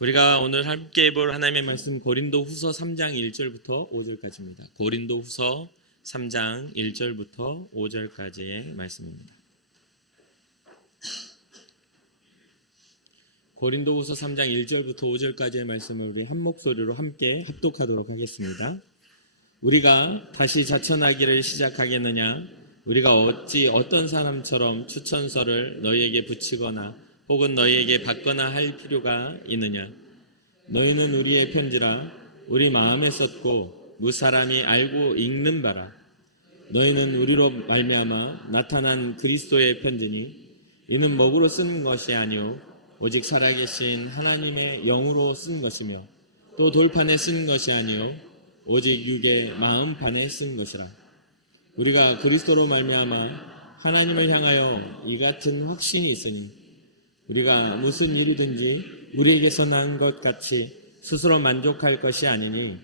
우리가 오늘 함께 볼 하나님의 말씀 고린도후서 3장 1절부터 5절까지입니다. 고린도후서 3장 1절부터 5절까지의 말씀입니다. 고린도후서 3장 1절부터 5절까지의 말씀을 우리 한 목소리로 함께 합독하도록 하겠습니다. 우리가 다시 자천하기를 시작하겠느냐? 우리가 어찌 어떤 사람처럼 추천서를 너희에게 붙이거나 혹은 너희에게 받거나 할 필요가 있느냐? 너희는 우리의 편지라 우리 마음에 썼고 무사람이 알고 읽는 바라. 너희는 우리로 말미암아 나타난 그리스도의 편지니 이는 먹으로 쓴 것이 아니오 오직 살아계신 하나님의 영으로 쓴 것이며 또 돌판에 쓴 것이 아니오 오직 육의 마음판에 쓴 것이라. 우리가 그리스도로 말미암아 하나님을 향하여 이 같은 확신이 있으니 우리가 무슨 일이든지 우리에게서 난 것 같이 스스로 만족할 것이 아니니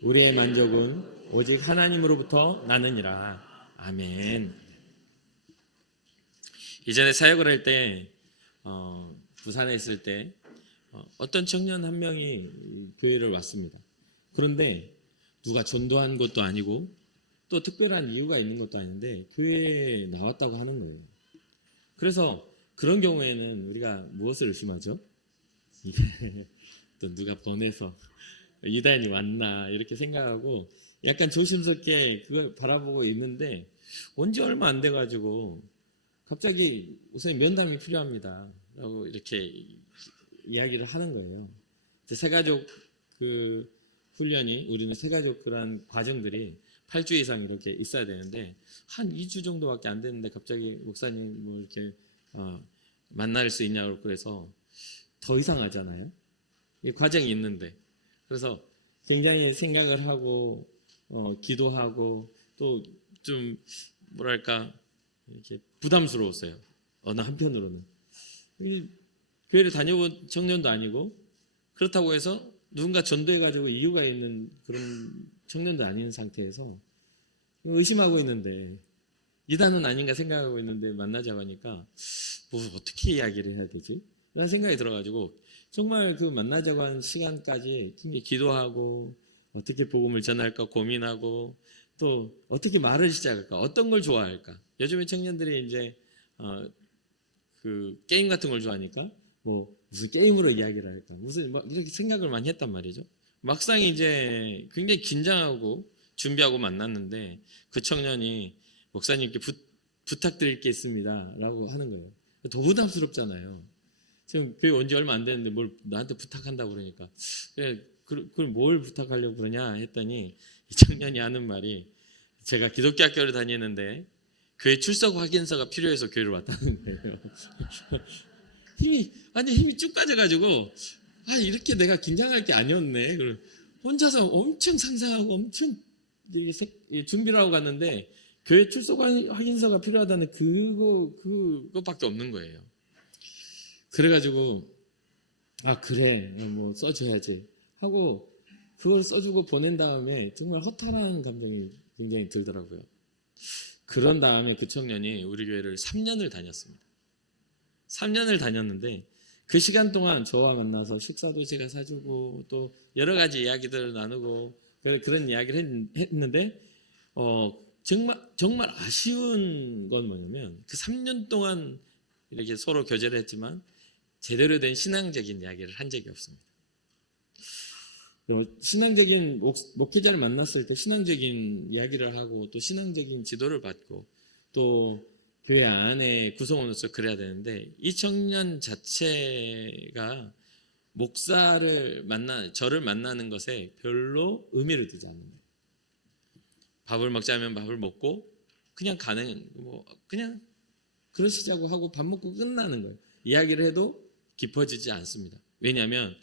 우리의 만족은 오직 하나님으로부터 나느니라. 아멘. 이전에 사역을 할 때 부산에 있을 때 어떤 청년 한 명이 교회를 왔습니다. 그런데 누가 전도한 것도 아니고 또 특별한 이유가 있는 것도 아닌데 교회에 나왔다고 하는 거예요. 그래서 그런 경우에는 우리가 무엇을 의심하죠? 또 누가 보내서 유다인이 왔나 이렇게 생각하고 약간 조심스럽게 그걸 바라보고 있는데 온 지 얼마 안 돼가지고 갑자기 우선 면담이 필요합니다 라고 이렇게 이야기를 하는 거예요. 새가족 그 훈련이 우리는 새가족 그런 과정들이 8주 이상 이렇게 있어야 되는데 한 2주 정도밖에 안 됐는데 갑자기 목사님 뭐 이렇게 만날 수 있냐고 그래서 더 이상하잖아요. 이 과정이 있는데 그래서 굉장히 생각을 하고 기도하고 또 좀 뭐랄까 이렇게 부담스러웠어요. 어느 한편으로는 교회를 다녀본 청년도 아니고 그렇다고 해서 누군가 전도해가지고 이유가 있는 그런 청년도 아닌 상태에서 의심하고 있는데 이단은 아닌가 생각하고 있는데 만나자고 하니까 뭐 어떻게 이야기를 해야 되지? 라는 생각이 들어가지고 정말 그 만나자고 한 시간까지 기도하고 어떻게 복음을 전할까 고민하고 또 어떻게 말을 시작할까 어떤 걸 좋아할까. 요즘에 청년들이 이제 그 게임 같은 걸 좋아하니까 뭐 무슨 게임으로 이야기를 할까 무슨 막 이렇게 생각을 많이 했단 말이죠. 막상 이제 굉장히 긴장하고 준비하고 만났는데 그 청년이 목사님께 부탁드릴 게 있습니다 라고 하는 거예요. 더 부담스럽잖아요. 지금 교회 온 지 얼마 안 됐는데 뭘 나한테 부탁한다고 그러니까 그래, 그걸 뭘 부탁하려고 그러냐 했더니 이 청년이 하는 말이 제가 기독교 학교를 다니는데 교회 출석 확인서가 필요해서 교회를 왔다는 거예요. 힘이 쭉 빠져가지고 이렇게 내가 긴장할 게 아니었네. 혼자서 엄청 상상하고 엄청 준비를 하고 갔는데 교회 출석 확인서가 필요하다는 그거밖에 없는 거예요. 그래가지고 그래 뭐 써줘야지 하고 그걸 써주고 보낸 다음에 정말 허탈한 감정이 굉장히 들더라고요. 그런 다음에 그 청년이 우리 교회를 3년을 다녔습니다. 3년을 다녔는데 그 시간 동안 저와 만나서 식사도 제가 사주고 또 여러 가지 이야기들을 나누고 그런 이야기를 했는데 정말 아쉬운 건 뭐냐면 그 3년 동안 이렇게 서로 교제를 했지만 제대로 된 신앙적인 이야기를 한 적이 없습니다. 신앙적인 목회자를 만났을 때 신앙적인 이야기를 하고 또 신앙적인 지도를 받고 또 교회 안에 구성원으로서 그래야 되는데 이 청년 자체가 저를 만나는 것에 별로 의미를 두지 않는 거예요. 밥을 먹자면 밥을 먹고 그냥 그냥 그러시자고 하고 밥 먹고 끝나는 거예요. 이야기를 해도 깊어지지 않습니다. 왜냐하면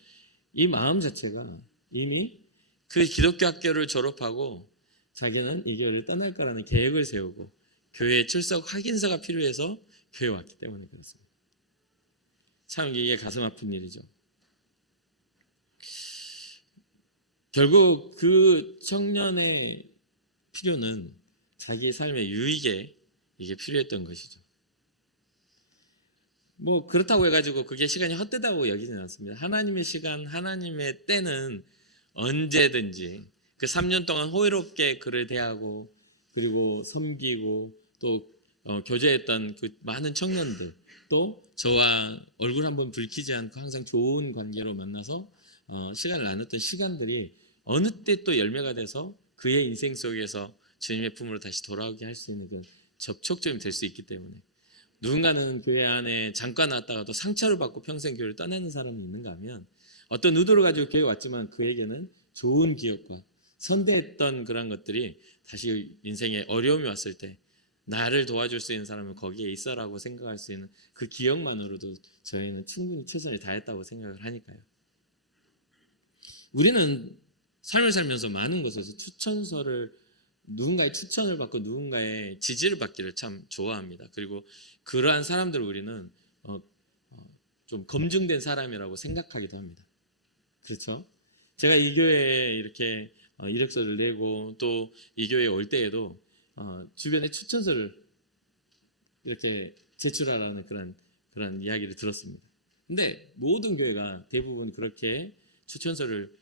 이 마음 자체가 이미 그 기독교 학교를 졸업하고 자기는 이 교회를 떠날 거라는 계획을 세우고 교회 출석 확인서가 필요해서 교회에 왔기 때문에 그렇습니다. 참 이게 가슴 아픈 일이죠. 결국 그 청년의 필요는 자기 삶의 유익에 이게 필요했던 것이죠. 뭐 그렇다고 해가지고 그게 시간이 헛되다고 여기지는 않습니다. 하나님의 시간, 하나님의 때는 언제든지 그 3년 동안 호의롭게 그를 대하고 그리고 섬기고 또 교제했던 그 많은 청년들, 또 저와 얼굴 한번 붉히지 않고 항상 좋은 관계로 만나서 시간을 나눴던 시간들이 어느 때 또 열매가 돼서 그의 인생 속에서 주님의 품으로 다시 돌아오게 할 수 있는 그 접촉점이 될 수 있기 때문에, 누군가는 교회 안에 잠깐 왔다가도 상처를 받고 평생 교회를 떠나는 사람이 있는가 하면, 어떤 의도를 가지고 교회 왔지만 그에게는 좋은 기억과 선대했던 그런 것들이 다시 인생에 어려움이 왔을 때 나를 도와줄 수 있는 사람은 거기에 있어라고 생각할 수 있는 그 기억만으로도 저희는 충분히 최선을 다했다고 생각을 하니까요. 우리는 삶을 살면서 많은 곳에서 누군가의 추천을 받고 누군가의 지지를 받기를 참 좋아합니다. 그리고 그러한 사람들을 우리는 좀 검증된 사람이라고 생각하기도 합니다. 그렇죠? 제가 이 교회에 이렇게 이력서를 내고 또 이 교회에 올 때에도 주변에 추천서를 이렇게 제출하라는 그런 이야기를 들었습니다. 근데 모든 교회가 대부분 그렇게 추천서를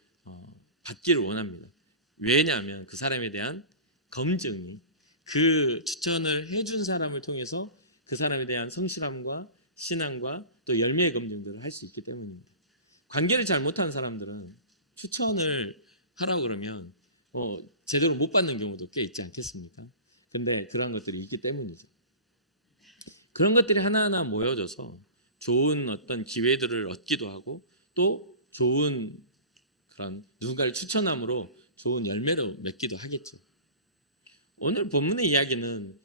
받기를 원합니다. 왜냐하면 그 사람에 대한 검증이 그 추천을 해준 사람을 통해서 그 사람에 대한 성실함과 신앙과 또 열매의 검증들을 할 수 있기 때문입니다. 관계를 잘 못하는 사람들은 추천을 하라고 그러면 제대로 못 받는 경우도 꽤 있지 않겠습니까? 근데 그런 것들이 있기 때문이죠. 그런 것들이 하나하나 모여져서 좋은 어떤 기회들을 얻기도 하고 또 좋은 그런 누군가를 추천함으로 좋은 열매를 맺기도 하겠죠. 오늘 본문의 이야기는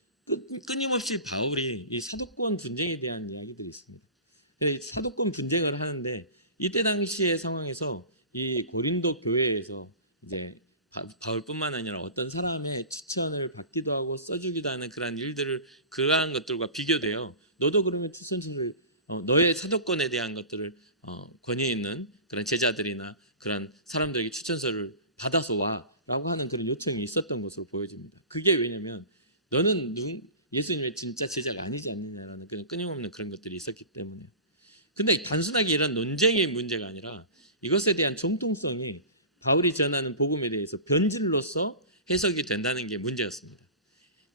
끊임없이 바울이 이 사도권 분쟁에 대한 이야기들이 있습니다. 사도권 분쟁을 하는데 이때 당시의 상황에서 이 고린도 교회에서 이제 바울뿐만 아니라 어떤 사람의 추천을 받기도 하고 써주기도 하는 그러한 일들을 그러한 것들과 비교되어 너도 그러면 추천서를 너의 사도권에 대한 것들을 권위 있는 그런 제자들이나 그런 사람들에게 추천서를 받아서 와라고 하는 그런 요청이 있었던 것으로 보여집니다. 그게 왜냐하면 너는 예수님의 진짜 제자가 아니지 않느냐라는 그런 끊임없는 그런 것들이 있었기 때문에. 근데 단순하게 이런 논쟁의 문제가 아니라 이것에 대한 정통성이 바울이 전하는 복음에 대해서 변질로서 해석이 된다는 게 문제였습니다.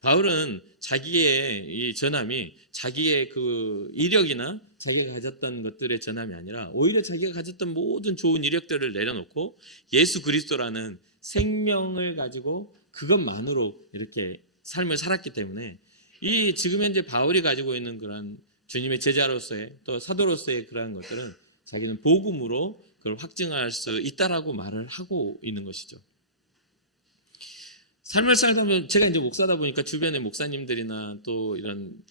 바울은 자기의 이 전함이 자기의 그 이력이나 자기가 가졌던 것들의 전함이 아니라 오히려 자기가 가졌던 모든 좋은 이력들을 내려놓고 예수 그리스도라는 생명을 가지고 그것만으로 이렇게 삶을 살았기 때문에 이 지금 현재 바울이 가지고 있는 그런 주님의 제자로서의 또 사도로서의 그러한 것들은 자기는 복음으로 그걸 확증할 수 있다라고 말을 하고 있는 것이죠. 삶을 살다 보면 제가 이제 목사다 보니까 주변에 목사님들이나 또 이런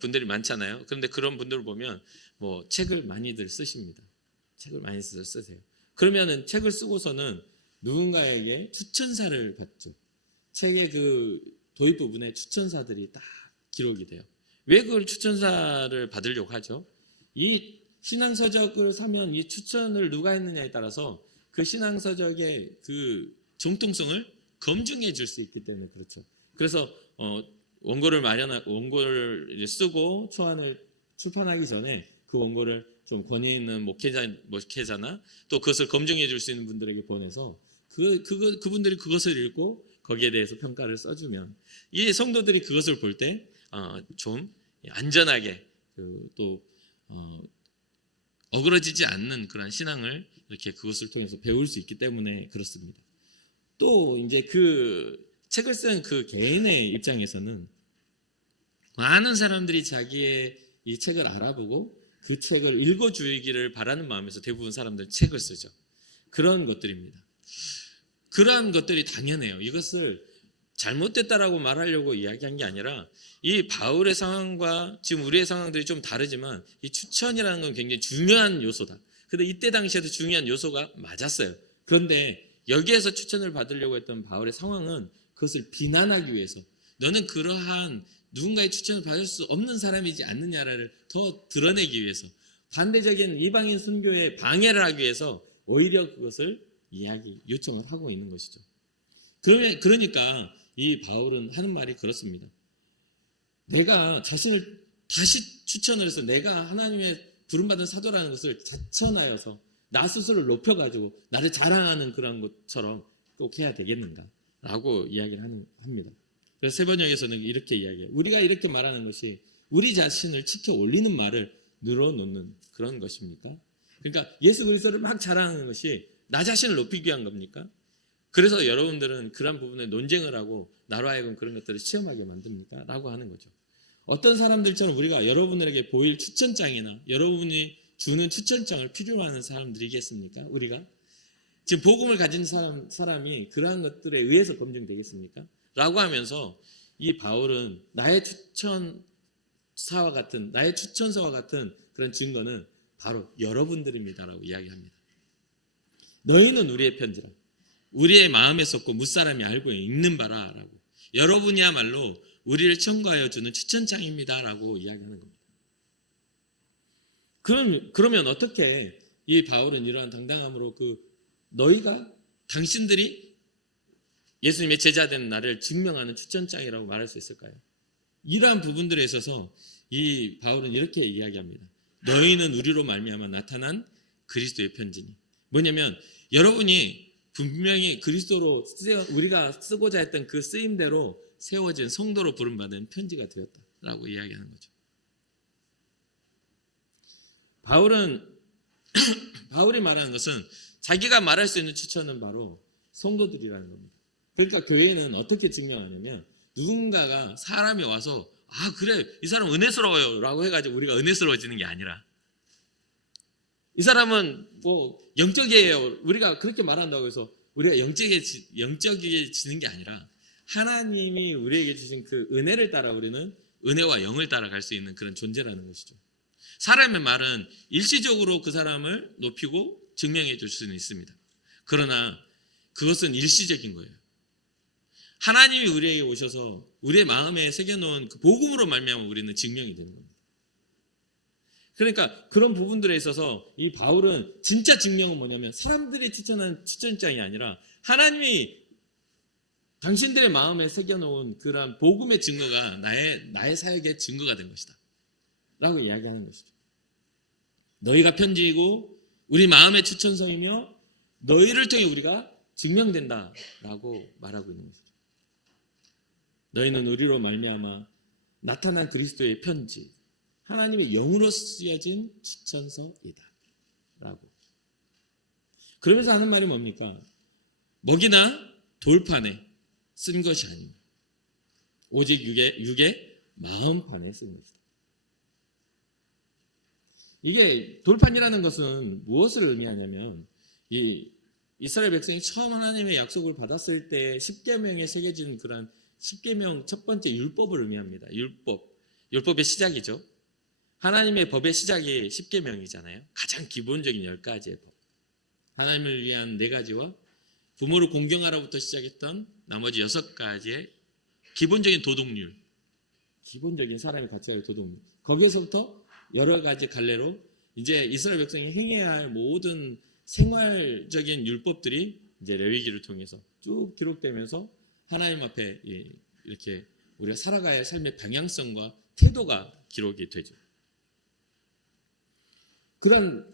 분들이 많잖아요. 그런데 그런 분들을 보면 뭐 책을 많이들 쓰십니다. 책을 많이 쓰세요. 그러면은 책을 쓰고서는 누군가에게 추천사를 받죠. 책의 그 도입 부분에 추천사들이 딱 기록이 돼요. 왜 그걸 추천사를 받으려고 하죠? 이 신앙서적을 사면 이 추천을 누가 했느냐에 따라서 그 신앙서적의 그 정통성을 검증해 줄 수 있기 때문에 그렇죠. 그래서 원고를 쓰고 초안을 출판하기 전에 그 원고를 좀 권위 있는 목회자나 또 그것을 검증해 줄 수 있는 분들에게 보내서 그분들이 그것을 읽고 거기에 대해서 평가를 써주면 이 성도들이 그것을 볼 때 좀 안전하게 또 어그러지지 않는 그런 신앙을 이렇게 그것을 통해서 배울 수 있기 때문에 그렇습니다. 또 이제 그 책을 쓴 그 개인의 입장에서는 많은 사람들이 자기의 이 책을 알아보고 그 책을 읽어주기를 바라는 마음에서 대부분 사람들은 책을 쓰죠. 그런 것들입니다. 그러한 것들이 당연해요. 이것을 잘못됐다라고 말하려고 이야기한 게 아니라 이 바울의 상황과 지금 우리의 상황들이 좀 다르지만 이 추천이라는 건 굉장히 중요한 요소다. 근데 이때 당시에도 중요한 요소가 맞았어요. 그런데 여기에서 추천을 받으려고 했던 바울의 상황은 그것을 비난하기 위해서 너는 그러한 누군가의 추천을 받을 수 없는 사람이지 않느냐를 더 드러내기 위해서 반대적인 이방인 순교에 방해를 하기 위해서 오히려 그것을 요청을 하고 있는 것이죠. 그러니까 이 바울은 하는 말이 그렇습니다. 내가 자신을 다시 추천을 해서 내가 하나님의 부름받은 사도라는 것을 자천하여서 나 스스로를 높여가지고 나를 자랑하는 그런 것처럼 꼭 해야 되겠는가 라고 이야기를 합니다. 그래서 세번역에서는 이렇게 이야기해요. 우리가 이렇게 말하는 것이 우리 자신을 치켜 올리는 말을 늘어놓는 그런 것입니까? 그러니까 예수 그리스도를 막 자랑하는 것이 나 자신을 높이기 위한 겁니까? 그래서 여러분들은 그런 부분에 논쟁을 하고 나로 하여금 그런 것들을 시험하게 만듭니까? 라고 하는 거죠. 어떤 사람들처럼 우리가 여러분들에게 보일 추천장이나 여러분이 주는 추천장을 필요로 하는 사람들이겠습니까? 우리가 지금 복음을 가진 사람이 그러한 것들에 의해서 검증되겠습니까? 라고 하면서 이 바울은 나의 추천서와 같은 그런 증거는 바로 여러분들입니다라고 이야기합니다. 너희는 우리의 편지라 우리의 마음에 썩고 무사람이 알고 읽는 바라라고 여러분이야말로 우리를 청구하여 주는 추천장입니다라고 이야기하는 겁니다. 그러면 어떻게 이 바울은 이러한 당당함으로 당신들이 예수님의 제자 되는 나를 증명하는 추천장이라고 말할 수 있을까요? 이러한 부분들에 있어서 이 바울은 이렇게 이야기합니다. 너희는 우리로 말미암아 나타난 그리스도의 편지니. 뭐냐면 여러분이 분명히 그리스도로 우리가 쓰고자 했던 그 쓰임대로 세워진 성도로 부름받은 편지가 되었다라고 이야기하는 거죠. 바울이 말하는 것은 자기가 말할 수 있는 추천은 바로 성도들이라는 겁니다. 그러니까 교회는 어떻게 증명하냐면 누군가가 사람이 와서 그래 이 사람 은혜스러워요 라고 해가지고 우리가 은혜스러워지는 게 아니라 이 사람은 영적이에요 우리가 그렇게 말한다고 해서 우리가 영적이지는 게 아니라 하나님이 우리에게 주신 그 은혜를 따라 우리는 은혜와 영을 따라갈 수 있는 그런 존재라는 것이죠. 사람의 말은 일시적으로 그 사람을 높이고 증명해 줄 수는 있습니다. 그러나 그것은 일시적인 거예요. 하나님이 우리에게 오셔서 우리의 마음에 새겨놓은 그 복음으로 말미암아 우리는 증명이 되는 겁니다. 그러니까 그런 부분들에 있어서 이 바울은 진짜 증명은 뭐냐면 사람들이 추천한 추천장이 아니라 하나님이 당신들의 마음에 새겨놓은 그러한 복음의 증거가 나의 사역의 증거가 된 것이다 라고 이야기하는 것이죠. 너희가 편지이고 우리 마음의 추천성이며 너희를 통해 우리가 증명된다 라고 말하고 있는 것이죠. 너희는 우리로 말미암아 나타난 그리스도의 편지 하나님의 영으로 쓰여진 추천서이다 라고. 그러면서 하는 말이 뭡니까? 먹이나 돌판에 쓴 것이 아닙니다. 오직 육의 마음판에 쓴 것이다. 이게 돌판이라는 것은 무엇을 의미하냐면 이 이스라엘 백성이 처음 하나님의 약속을 받았을 때 십계명에 새겨진 그런 십계명 첫 번째 율법을 의미합니다. 율법의 시작이죠. 하나님의 법의 시작이 십계명이잖아요. 가장 기본적인 10가지의 법. 하나님을 위한 4가지와 부모를 공경하라부터 시작했던 나머지 6가지의 기본적인 도덕률, 기본적인 사람의 가치가 도덕률. 거기에서부터 여러 가지 갈래로 이제 이스라엘 백성이 행해야 할 모든 생활적인 율법들이 이제 레위기를 통해서 쭉 기록되면서 하나님 앞에 이렇게 우리가 살아가야 할 삶의 방향성과 태도가 기록이 되죠. 그런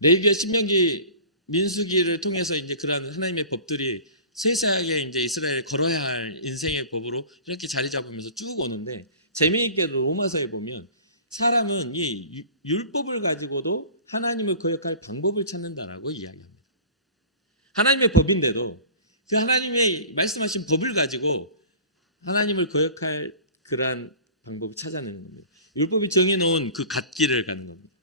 레위기와 신명기, 민수기를 통해서 이제 그런 하나님의 법들이 세세하게 이제 이스라엘 걸어야 할 인생의 법으로 이렇게 자리 잡으면서 쭉 오는데 재미있게도 로마서에 보면 사람은 이 율법을 가지고도 하나님을 거역할 방법을 찾는다라고 이야기합니다. 하나님의 법인데도 그 하나님의 말씀하신 법을 가지고 하나님을 거역할 그러한 방법을 찾아내는 겁니다. 율법이 정해놓은 그 갓길을 가는 겁니다.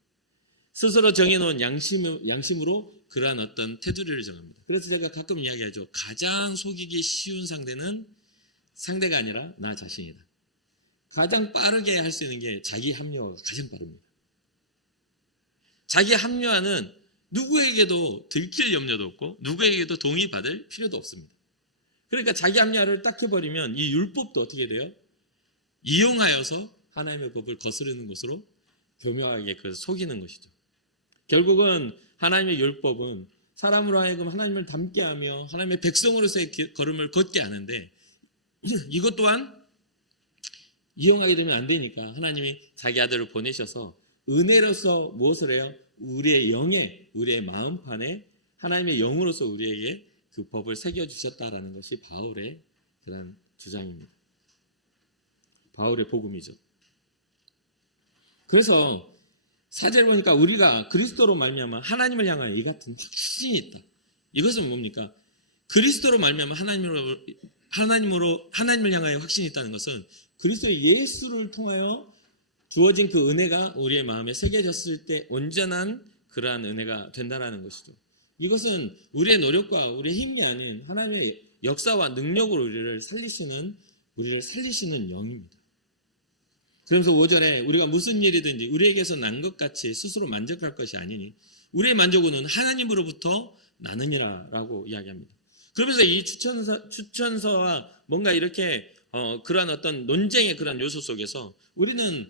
스스로 정해놓은 양심으로 그러한 어떤 테두리를 정합니다. 그래서 제가 가끔 이야기하죠. 가장 속이기 쉬운 상대가 아니라 나 자신이다. 가장 빠르게 할 수 있는 게 자기 합리화가 가장 빠릅니다. 자기 합리화는 누구에게도 들킬 염려도 없고 누구에게도 동의받을 필요도 없습니다. 그러니까 자기 합리화를 딱 해버리면 이 율법도 어떻게 돼요? 이용하여서 하나님의 법을 거스르는 것으로 교묘하게 그래서 속이는 것이죠. 결국은 하나님의 율법은 사람으로 하여금 하나님을 닮게 하며 하나님의 백성으로서의 걸음을 걷게 하는데 이것 또한 이용하게 되면 안 되니까 하나님이 자기 아들을 보내셔서 은혜로서 무엇을 해요? 우리의 영에, 우리의 마음판에 하나님의 영으로서 우리에게 그 법을 새겨주셨다라는 것이 바울의 그런 주장입니다. 바울의 복음이죠. 그래서 4절 보니까 우리가 그리스도로 말미암아 하나님을 향하여 이 같은 확신이 있다. 이것은 뭡니까? 그리스도로 말미암아 하나님을 향하여 확신이 있다는 것은 그리스도 예수를 통하여 주어진 그 은혜가 우리의 마음에 새겨졌을 때 온전한 그러한 은혜가 된다는 것이죠. 이것은 우리의 노력과 우리의 힘이 아닌 하나님의 역사와 능력으로 우리를 살리시는 영입니다. 그러면서 5절에 우리가 무슨 일이든지 우리에게서 난 것 같이 스스로 만족할 것이 아니니 우리의 만족은 하나님으로부터 나느니라 라고 이야기합니다. 그러면서 이 추천서와 뭔가 이렇게 그러한 어떤 논쟁의 그런 요소 속에서 우리는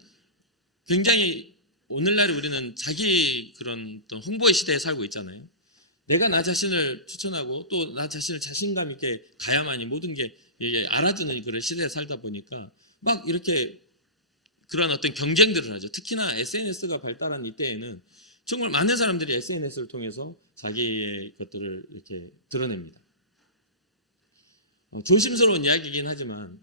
굉장히 오늘날 우리는 자기 그런 어떤 홍보의 시대에 살고 있잖아요. 내가 나 자신을 추천하고 또 나 자신을 자신감 있게 가야만이 모든 게 이게 알아주는 그런 시대에 살다 보니까 막 이렇게 그런 어떤 경쟁들을 하죠. 특히나 SNS가 발달한 이때에는 정말 많은 사람들이 SNS를 통해서 자기의 것들을 이렇게 드러냅니다. 조심스러운 이야기이긴 하지만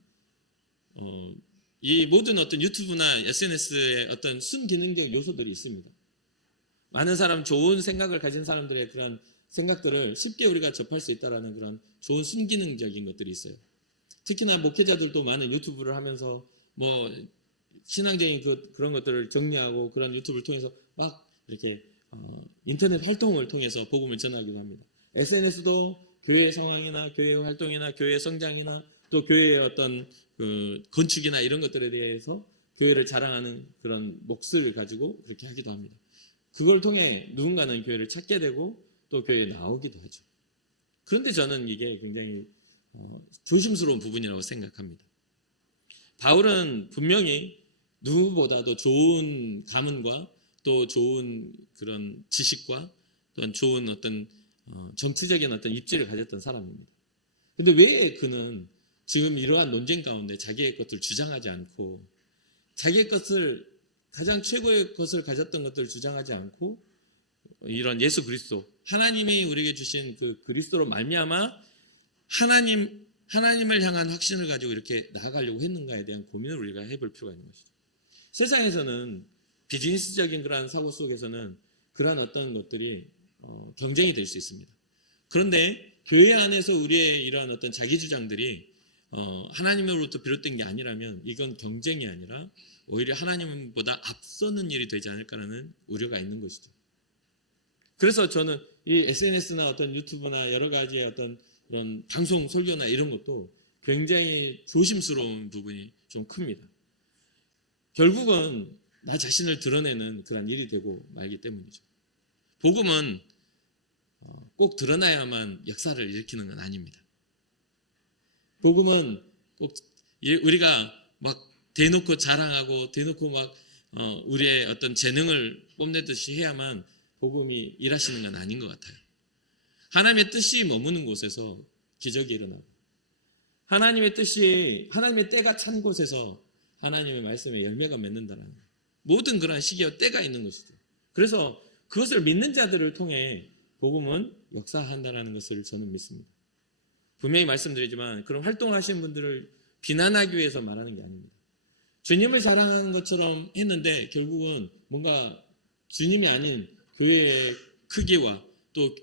이 모든 어떤 유튜브나 SNS의 어떤 순기능적 요소들이 있습니다. 많은 사람, 좋은 생각을 가진 사람들의 그런 생각들을 쉽게 우리가 접할 수 있다는 그런 좋은 순기능적인 것들이 있어요. 특히나 목회자들도 많은 유튜브를 하면서 뭐 신앙적인 그런 것들을 정리하고 그런 유튜브를 통해서 막 이렇게 인터넷 활동을 통해서 복음을 전하기도 합니다. SNS도 교회 상황이나 교회 활동이나 교회 성장이나 또 교회의 어떤 그 건축이나 이런 것들에 대해서 교회를 자랑하는 그런 몫을 가지고 그렇게 하기도 합니다. 그걸 통해 누군가는 교회를 찾게 되고 또 교회에 나오기도 하죠. 그런데 저는 이게 굉장히 조심스러운 부분이라고 생각합니다. 바울은 분명히 누구보다도 좋은 가문과 또 좋은 그런 지식과 또한 좋은 어떤 정치적인 어떤 입지를 가졌던 사람입니다. 근데 왜 그는 지금 이러한 논쟁 가운데 자기의 것을 주장하지 않고 자기의 것을 가장 최고의 것을 가졌던 것들을 주장하지 않고 이런 예수 그리스도 하나님이 우리에게 주신 그 그리스도로 말미암아 하나님을 향한 확신을 가지고 이렇게 나아가려고 했는가에 대한 고민을 우리가 해볼 필요가 있는 것이죠. 세상에서는 비즈니스적인 그러한 사고 속에서는 그러한 어떤 것들이 경쟁이 될 수 있습니다. 그런데 교회 안에서 우리의 이러한 어떤 자기 주장들이 하나님으로부터 비롯된 게 아니라면 이건 경쟁이 아니라 오히려 하나님보다 앞서는 일이 되지 않을까라는 우려가 있는 것이죠. 그래서 저는 이 SNS나 어떤 유튜브나 여러 가지의 어떤 이런 방송 설교나 이런 것도 굉장히 조심스러운 부분이 좀 큽니다. 결국은 나 자신을 드러내는 그런 일이 되고 말기 때문이죠. 복음은 꼭 드러나야만 역사를 일으키는 건 아닙니다. 복음은 꼭 우리가 막 대놓고 자랑하고 대놓고 막 우리의 어떤 재능을 뽐내듯이 해야만 복음이 일하시는 건 아닌 것 같아요. 하나님의 뜻이 머무는 곳에서 기적이 일어나고 하나님의 때가 찬 곳에서 하나님의 말씀에 열매가 맺는다는 모든 그런 시기와 때가 있는 것이죠. 그래서 그것을 믿는 자들을 통해 복음은 역사한다는 것을 저는 믿습니다. 분명히 말씀드리지만 그런 활동을 하시는 분들을 비난하기 위해서 말하는 게 아닙니다. 주님을 자랑하는 것처럼 했는데 결국은 뭔가 주님이 아닌 교회의 크기와 또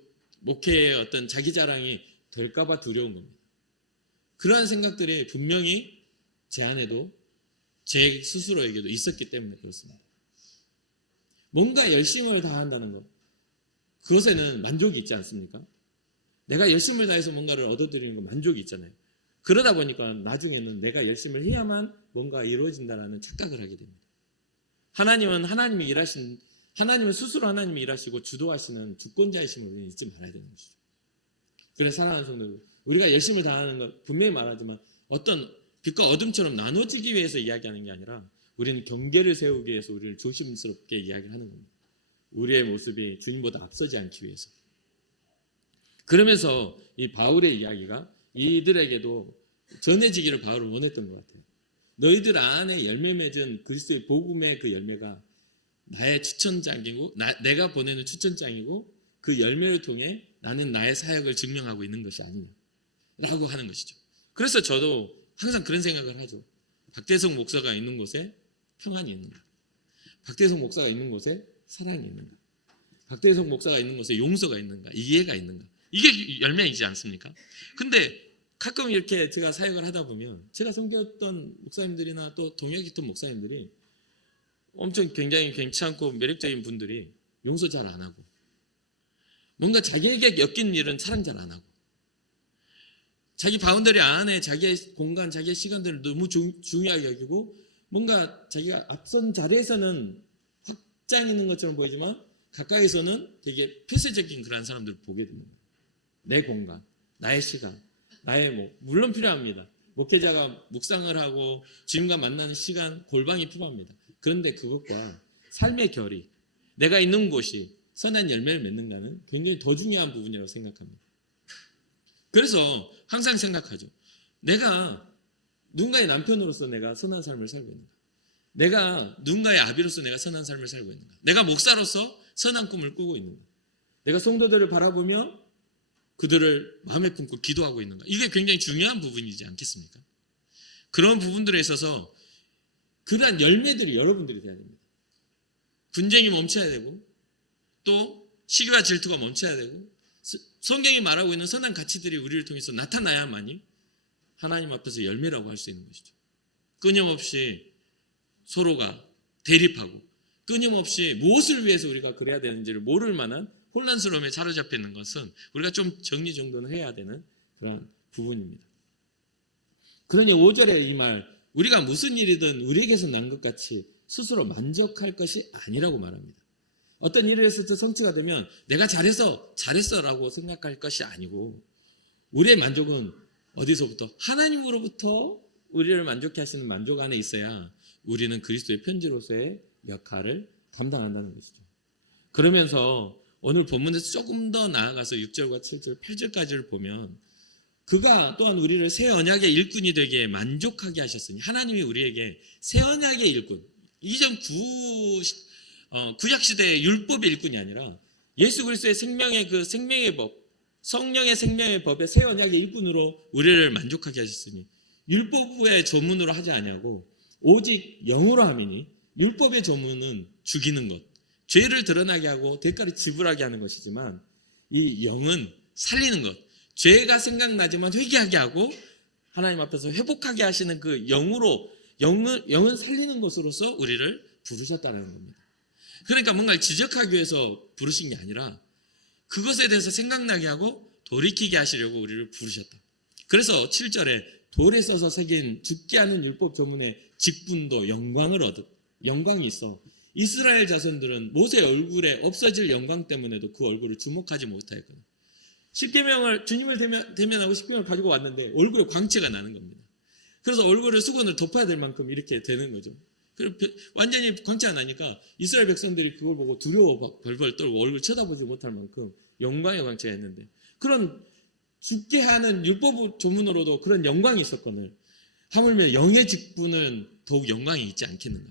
목회의 어떤 자기 자랑이 될까봐 두려운 겁니다. 그러한 생각들이 분명히 제 안에도 제 스스로에게도 있었기 때문에 그렇습니다. 뭔가 열심을 다한다는 것, 그것에는 만족이 있지 않습니까? 내가 열심을 다해서 뭔가를 얻어들이는 건 만족이 있잖아요. 그러다 보니까 나중에는 내가 열심을 해야만 뭔가 이루어진다는 착각을 하게 됩니다. 하나님은 하나님은 스스로 하나님이 일하시고 주도하시는 주권자이심을 우리는 잊지 말아야 되는 것이죠. 그래서 사랑하는 성도들, 우리가 열심을 다하는 것 분명히 말하지만 어떤 빛과 어둠처럼 나눠지기 위해서 이야기하는 게 아니라 우리는 경계를 세우기 위해서 우리를 조심스럽게 이야기를 하는 겁니다. 우리의 모습이 주님보다 앞서지 않기 위해서. 그러면서 이 바울의 이야기가 이들에게도 전해지기를 바울은 원했던 것 같아요. 너희들 안에 열매 맺은 그리스도의 복음의 그 열매가 나의 추천장이고 내가 보내는 추천장이고 그 열매를 통해 나는 나의 사역을 증명하고 있는 것이 아니냐라고 하는 것이죠. 그래서 저도 항상 그런 생각을 하죠. 박대성 목사가 있는 곳에 평안이 있는가? 박대성 목사가 있는 곳에 사랑이 있는가? 박대성 목사가 있는 곳에 용서가 있는가? 이해가 있는가? 이게 열매이지 않습니까? 근데 가끔 이렇게 제가 사역을 하다 보면 제가 섬겼던 목사님들이나 또 동역했던 목사님들이 엄청 굉장히 괜찮고 매력적인 분들이 용서 잘 안 하고 뭔가 자기에게 엮인 일은 사랑 잘 안 하고 자기 바운더리 안에 자기의 공간, 자기의 시간들을 너무 중요하게 여기고 뭔가 자기가 앞선 자리에서는 확장 있는 것처럼 보이지만 가까이서는 되게 폐쇄적인 그런 사람들을 보게 됩니다. 내 공간, 나의 시간, 나의 물론 필요합니다. 목회자가 묵상을 하고 주님과 만나는 시간, 골방이 필요합니다. 그런데 그것과 삶의 결이 내가 있는 곳이 선한 열매를 맺는가는 굉장히 더 중요한 부분이라고 생각합니다. 그래서 항상 생각하죠. 내가 누군가의 남편으로서 내가 선한 삶을 살고 있는가? 내가 누군가의 아비로서 내가 선한 삶을 살고 있는가? 내가 목사로서 선한 꿈을 꾸고 있는가? 내가 성도들을 바라보며 그들을 마음에 품고 기도하고 있는가? 이게 굉장히 중요한 부분이지 않겠습니까? 그런 부분들에 있어서 그러한 열매들이 여러분들이 돼야 됩니다. 분쟁이 멈춰야 되고 또 시기와 질투가 멈춰야 되고 성경이 말하고 있는 선한 가치들이 우리를 통해서 나타나야만이 하나님 앞에서 열매라고 할 수 있는 것이죠. 끊임없이 서로가 대립하고 끊임없이 무엇을 위해서 우리가 그래야 되는지를 모를 만한 혼란스러움에 사로잡혀 있는 것은 우리가 좀 정리정돈을 해야 되는 그런 부분입니다. 그러니 5절에 이 말, 우리가 무슨 일이든 우리에게서 난 것 같이 스스로 만족할 것이 아니라고 말합니다. 어떤 일을 해서 성취가 되면 내가 잘했어라고 생각할 것이 아니고 우리의 만족은 어디서부터? 하나님으로부터 우리를 만족해 하시는 만족 안에 있어야 우리는 그리스도의 편지로서의 역할을 담당한다는 것이죠. 그러면서 오늘 본문에서 조금 더 나아가서 6절과 7절, 8절까지를 보면 그가 또한 우리를 새 언약의 일꾼이 되기에 만족하게 하셨으니 하나님이 우리에게 새 언약의 일꾼, 이전 구약시대의 율법의 일꾼이 아니라 예수 그리스도의 생명의 그 생명의 법, 성령의 생명의 법의 새 언약의 일꾼으로 우리를 만족하게 하셨으니 율법의 조문으로 하지 아니하고 오직 영으로 함이니 율법의 조문은 죽이는 것, 죄를 드러나게 하고 대가를 지불하게 하는 것이지만 이 영은 살리는 것, 죄가 생각나지만 회개하게 하고 하나님 앞에서 회복하게 하시는 그 영은 살리는 것으로서 우리를 부르셨다는 겁니다. 그러니까 뭔가를 지적하기 위해서 부르신 게 아니라 그것에 대해서 생각나게 하고 돌이키게 하시려고 우리를 부르셨다. 그래서 7절에 돌에 써서 새긴 죽게 하는 율법 조문의 직분도 영광이 있어 이스라엘 자손들은 모세 얼굴에 없어질 영광 때문에도 그 얼굴을 주목하지 못하였거든요. 십계명을 주님을 대면하고 십계명을 가지고 왔는데 얼굴에 광채가 나는 겁니다. 그래서 얼굴을 수건을 덮어야 될 만큼 이렇게 되는 거죠. 완전히 광채가 나니까 이스라엘 백성들이 그걸 보고 두려워 벌벌 떨고 얼굴 쳐다보지 못할 만큼 영광의 광채가 있는데 그런 죽게 하는 율법 조문으로도 그런 영광이 있었거늘 하물며 영의 직분은 더욱 영광이 있지 않겠는가.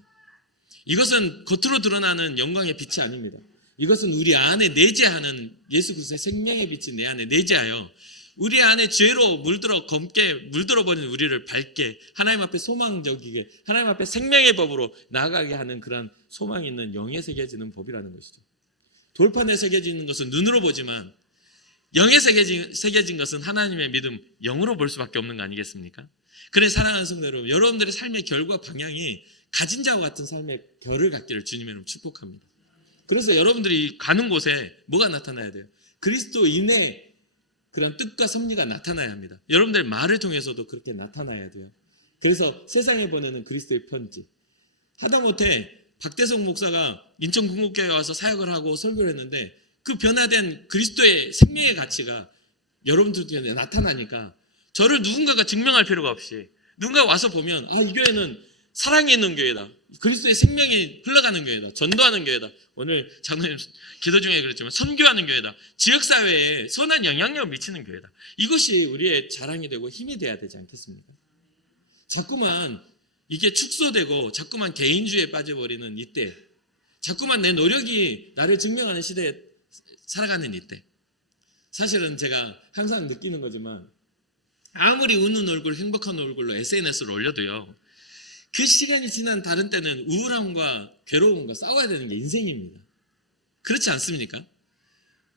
이것은 겉으로 드러나는 영광의 빛이 아닙니다. 이것은 우리 안에 내재하는 예수 그리스도의 생명의 빛이 내 안에 내재하여 우리 안에 죄로 검게 물들어버린 우리를 밝게 하나님 앞에 소망적이게 하나님 앞에 생명의 법으로 나아가게 하는 그런 소망이 있는 영에 새겨지는 법이라는 것이죠. 돌판에 새겨지는 것은 눈으로 보지만 영에 새겨진 것은 하나님의 믿음, 영으로 볼 수밖에 없는 거 아니겠습니까? 그래 사랑하는 성도 여러분, 여러분들의 삶의 결과 방향이 가진 자와 같은 삶의 결을 갖기를 주님의 이름으로 축복합니다. 그래서 여러분들이 가는 곳에 뭐가 나타나야 돼요? 그리스도인의 그런 뜻과 섭리가 나타나야 합니다. 여러분들 말을 통해서도 그렇게 나타나야 돼요. 그래서 세상에 보내는 그리스도의 편지. 하다못해 박대성 목사가 인천 궁극교회에 와서 사역을 하고 설교를 했는데 그 변화된 그리스도의 생명의 가치가 여러분들 중에 나타나니까 저를 누군가가 증명할 필요가 없이 누군가 와서 보면 이 교회는 사랑이 있는 교회다. 그리스도의 생명이 흘러가는 교회다. 전도하는 교회다. 오늘 장로님 기도 중에 그랬지만 선교하는 교회다. 지역사회에 선한 영향력을 미치는 교회다. 이것이 우리의 자랑이 되고 힘이 돼야 되지 않겠습니까? 자꾸만 이게 축소되고 자꾸만 개인주의에 빠져버리는 이때, 자꾸만 내 노력이 나를 증명하는 시대에 살아가는 이때, 사실은 제가 항상 느끼는 거지만 아무리 웃는 얼굴, 행복한 얼굴로 SNS를 올려도요, 그 시간이 지난 다른 때는 우울함과 괴로움과 싸워야 되는 게 인생입니다. 그렇지 않습니까?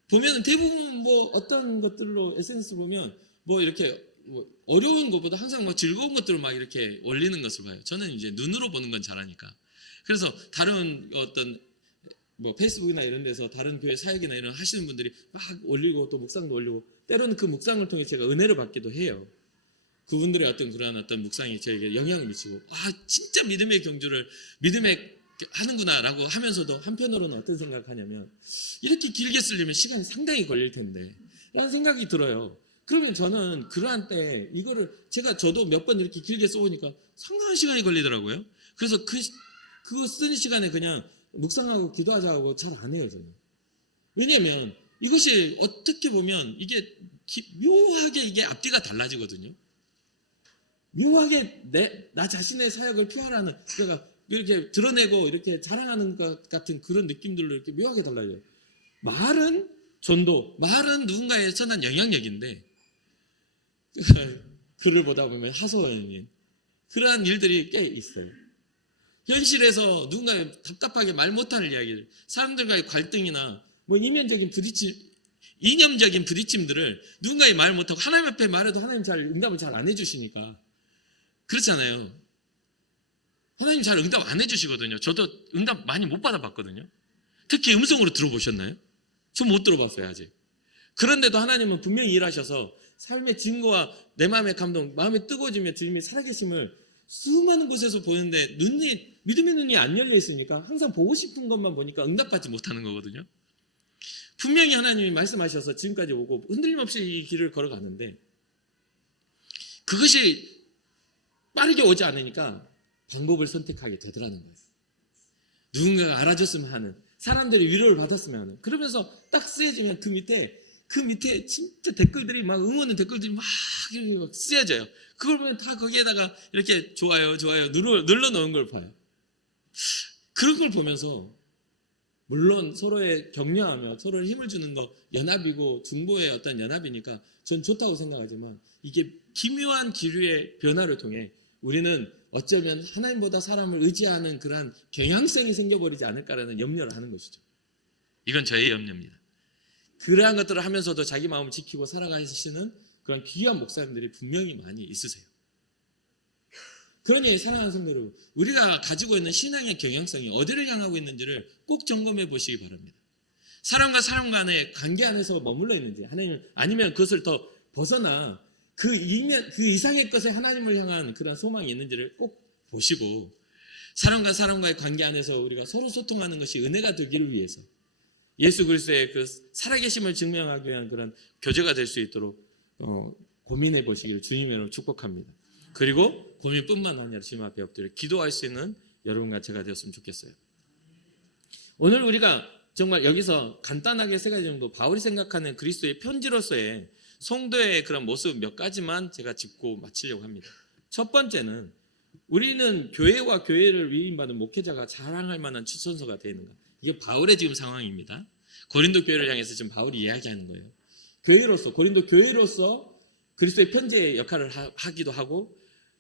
보면 대부분 뭐 어떤 것들로 SNS 보면 뭐 이렇게 뭐 어려운 것보다 항상 막 즐거운 것들을 막 이렇게 올리는 것을 봐요. 저는 이제 눈으로 보는 건 잘하니까. 그래서 다른 어떤 뭐 페이스북이나 이런 데서 다른 교회 사역이나 이런 하시는 분들이 막 올리고 또 묵상도 올리고, 때로는 그 묵상을 통해 제가 은혜를 받기도 해요. 그분들의 어떤 그러한 어떤 묵상이 저에게 영향을 미치고, 진짜 믿음의 경주를 믿음의 하는구나라고 하면서도 한편으로는 어떤 생각을 하냐면, 이렇게 길게 쓰려면 시간이 상당히 걸릴 텐데 라는 생각이 들어요. 그러면 저는 그러한 때 이거를 저도 몇 번 이렇게 길게 써보니까 상당한 시간이 걸리더라고요. 그래서 그거 쓰는 시간에 그냥 묵상하고 기도하자고 잘 안 해요, 저는. 왜냐면 이것이 어떻게 보면 이게 묘하게 이게 앞뒤가 달라지거든요. 묘하게 나 자신의 사역을 표현하는, 그러니까 이렇게 드러내고 이렇게 자랑하는 것 같은 그런 느낌들로 이렇게 묘하게 달라져요. 말은 전도, 말은 누군가의 선한 영향력인데, 글을 보다 보면 하소연인 그러한 일들이 꽤 있어요. 현실에서 누군가 답답하게 말 못하는 이야기들, 사람들과의 갈등이나 뭐 이념적인 부딪힘들을 누군가의 말 못하고 하나님 앞에 말해도 하나님 응답을 잘 안 해주시니까. 그렇잖아요. 하나님 잘 응답 안 해주시거든요. 저도 응답 많이 못 받아봤거든요. 특히 음성으로 들어보셨나요? 저 못 들어봤어요, 아직. 그런데도 하나님은 분명히 일하셔서 삶의 증거와 내 마음의 감동, 마음이 뜨거워지며 주님이 살아계심을 수많은 곳에서 보는데 믿음의 눈이 안 열려 있으니까 항상 보고 싶은 것만 보니까 응답받지 못하는 거거든요. 분명히 하나님이 말씀하셔서 지금까지 오고 흔들림 없이 이 길을 걸어가는데, 그것이 빠르게 오지 않으니까 방법을 선택하게 되더라는 거예요. 누군가가 알아줬으면 하는, 사람들이 위로를 받았으면 하는. 그러면서 딱 쓰여지면 그 밑에 진짜 댓글들이 막 응원의 댓글들이 막 쓰여져요. 그걸 보면 다 거기에다가 이렇게 좋아요 눌러 놓은 걸 봐요. 그런 걸 보면서 물론 서로의 격려하며 서로를 힘을 주는 거 연합이고 중보의 어떤 연합이니까 전 좋다고 생각하지만, 이게 기묘한 기류의 변화를 통해 우리는 어쩌면 하나님보다 사람을 의지하는 그러한 경향성이 생겨버리지 않을까라는 염려를 하는 것이죠. 이건 저의 염려입니다. 그러한 것들을 하면서도 자기 마음을 지키고 살아가시는 그런 귀한 목사님들이 분명히 많이 있으세요. 그러니 사랑하는 성도 여러분, 우리가 가지고 있는 신앙의 경향성이 어디를 향하고 있는지를 꼭 점검해 보시기 바랍니다. 사람과 사람 간의 관계 안에서 머물러 있는지, 아니면 그것을 더 벗어나 그 이상의 것에 하나님을 향한 그런 소망이 있는지를 꼭 보시고, 사람과 사람과의 관계 안에서 우리가 서로 소통하는 것이 은혜가 되기를 위해서 예수 그리스도의 그 살아계심을 증명하기 위한 그런 교제가 될 수 있도록 고민해 보시기를 주님의 이름으로 축복합니다. 그리고 고민뿐만 아니라 주님 앞에 엎드려 기도할 수 있는 여러분과 제가 되었으면 좋겠어요. 오늘 우리가 정말 여기서 간단하게 3가지 정도 바울이 생각하는 그리스도의 편지로서의 성도의 그런 모습 몇 가지만 제가 짚고 마치려고 합니다. 첫 번째는, 우리는 교회와 교회를 위임받은 목회자가 자랑할 만한 추천서가 되는가. 이게 바울의 지금 상황입니다. 고린도 교회를 향해서 지금 바울이 이야기하는 거예요. 고린도 교회로서 그리스도의 편지의 역할을 하기도 하고,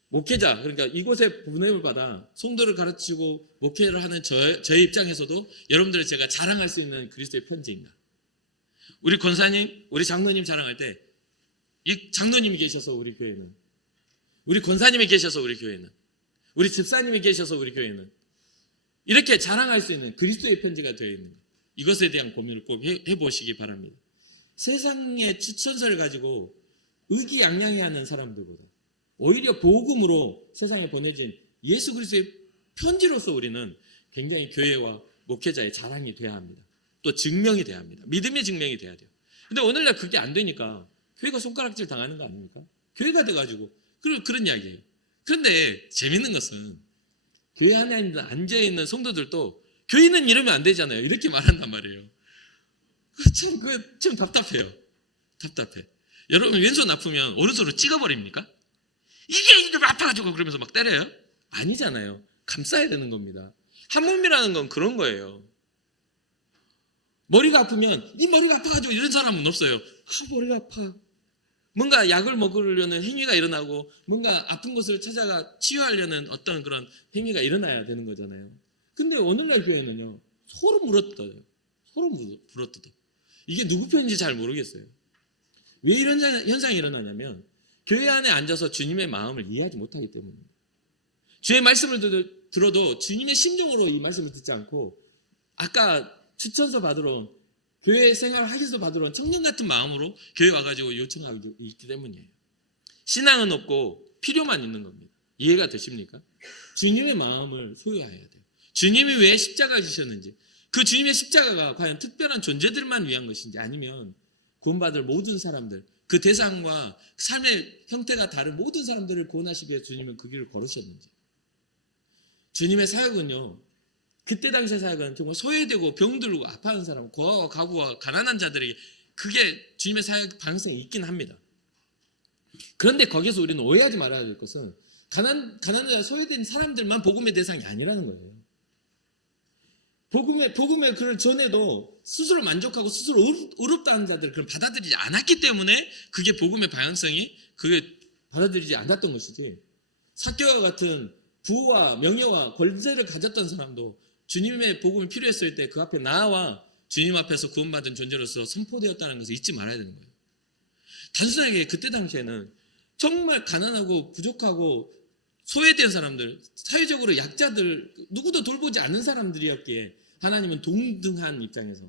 목회자, 그러니까 이곳에 보냄을 받아 성도를 가르치고 목회를 하는 저의 입장에서도 여러분들을 제가 자랑할 수 있는 그리스도의 편지인가. 우리 권사님, 우리 장로님 자랑할 때, 이 장로님이 계셔서 우리 교회는, 우리 권사님이 계셔서 우리 교회는, 우리 집사님이 계셔서 우리 교회는, 이렇게 자랑할 수 있는 그리스도의 편지가 되어 있는 것, 이것에 대한 고민을 꼭 해보시기 바랍니다. 세상의 추천서를 가지고 의기양양해하는 사람들보다 오히려 복음으로 세상에 보내진 예수 그리스도의 편지로서 우리는 굉장히 교회와 목회자의 자랑이 돼야 합니다. 또 증명이 돼야 합니다. 믿음의 증명이 돼야 돼요. 근데 오늘날 그게 안 되니까 교회가 손가락질 당하는 거 아닙니까? 교회가 돼가지고 그런 이야기예요. 그런데 재밌는 것은 교회 안에 앉아있는 성도들도 교회는 이러면 안 되잖아요, 이렇게 말한단 말이에요. 참 답답해요. 답답해. 여러분 왼손 아프면 오른손으로 찍어버립니까? 이게 아파가지고 그러면서 막 때려요? 아니잖아요. 감싸야 되는 겁니다. 한 몸이라는 건 그런 거예요. 머리가 아프면 네 머리가 아파가지고 이런 사람은 없어요. 머리가 아파. 뭔가 약을 먹으려는 행위가 일어나고 뭔가 아픈 곳을 찾아가 치유하려는 어떤 그런 행위가 일어나야 되는 거잖아요. 근데 오늘날 교회는요, 서로 물어뜯어요. 서로 물어뜯어. 이게 누구 편인지 잘 모르겠어요. 왜 이런 현상이 일어나냐면 교회 안에 앉아서 주님의 마음을 이해하지 못하기 때문입니다. 주의 말씀을 들어도 주님의 심정으로 이 말씀을 듣지 않고 아까 추천서 받으러 교회 생활 하기서 받으러 온 청년 같은 마음으로 교회 와가지고 요청하고 있기 때문이에요. 신앙은 없고 필요만 있는 겁니다. 이해가 되십니까? 주님의 마음을 소유해야 돼요. 주님이 왜 십자가를 지셨는지, 그 주님의 십자가가 과연 특별한 존재들만 위한 것인지 아니면 구원받을 모든 사람들, 그 대상과 삶의 형태가 다른 모든 사람들을 구원하시기 위해 주님은 그 길을 걸으셨는지. 주님의 사역은요, 그때 당시의 사역은 정말 소외되고 병들고 아파하는 사람, 고아와 가구와 가난한 자들에게 그게 주님의 사역 방향성이 있긴 합니다. 그런데 거기서 우리는 오해하지 말아야 될 것은 가난한 소외된 사람들만 복음의 대상이 아니라는 거예요. 복음의 글을 전해도 스스로 만족하고 스스로 의롭다는 자들을 그걸 받아들이지 않았기 때문에 그게 복음의 방향성이 그게 받아들이지 않았던 것이지, 삭개와 같은 부와 명예와 권세를 가졌던 사람도 주님의 복음이 필요했을 때 그 앞에 나와 주님 앞에서 구원받은 존재로서 선포되었다는 것을 잊지 말아야 되는 거예요. 단순하게 그때 당시에는 정말 가난하고 부족하고 소외된 사람들, 사회적으로 약자들, 누구도 돌보지 않는 사람들이었기에 하나님은 동등한 입장에서,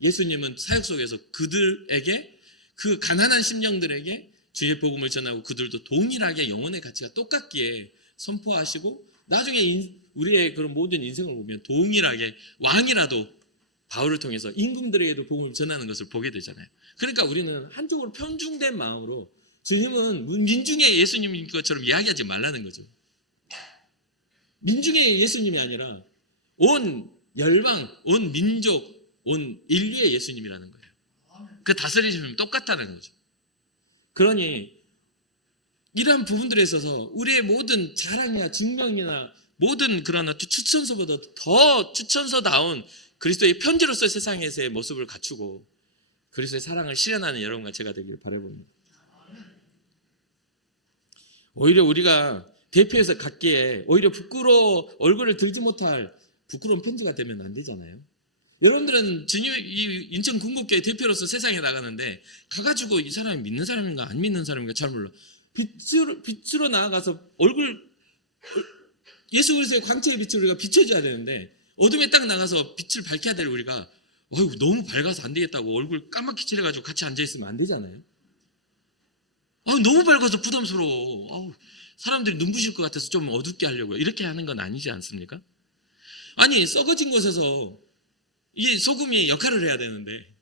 예수님은 사역 속에서 그들에게, 그 가난한 심령들에게 주의 복음을 전하고 그들도 동일하게 영혼의 가치가 똑같기에 선포하시고, 나중에 우리의 그런 모든 인생을 보면 동일하게 왕이라도 바울을 통해서 임금들에게도 복음을 전하는 것을 보게 되잖아요. 그러니까 우리는 한쪽으로 편중된 마음으로 주님은 민중의 예수님인 것처럼 이야기하지 말라는 거죠. 민중의 예수님이 아니라 온 열방, 온 민족, 온 인류의 예수님이라는 거예요. 그 다스리시면 똑같다는 거죠. 그러니 이러한 부분들에 있어서 우리의 모든 자랑이나 증명이나 모든 그런 추천서보다 더 추천서다운 그리스도의 편지로서 세상에서의 모습을 갖추고 그리스도의 사랑을 실현하는 여러분과 제가 되기를 바라봅니다. 오히려 우리가 대표해서 갖기에 오히려 부끄러워 얼굴을 들지 못할 부끄러운 편지가 되면 안 되잖아요. 여러분들은 이 인천 궁극교회 대표로서 세상에 나가는데 가가지고 이 사람이 믿는 사람인가 안 믿는 사람인가 잘 몰라. 빛으로 나아가서 예수 그리스도의 광채의 빛을 우리가 비춰줘야 되는데 어둠에 딱 나가서 빛을 밝혀야 될 우리가 너무 밝아서 안 되겠다고 얼굴 까맣게 칠해가지고 같이 앉아있으면 안 되잖아요. 너무 밝아서 부담스러워. 사람들이 눈부실 것 같아서 좀 어둡게 하려고요. 이렇게 하는 건 아니지 않습니까? 아니, 썩어진 것에서 이 소금이 역할을 해야 되는데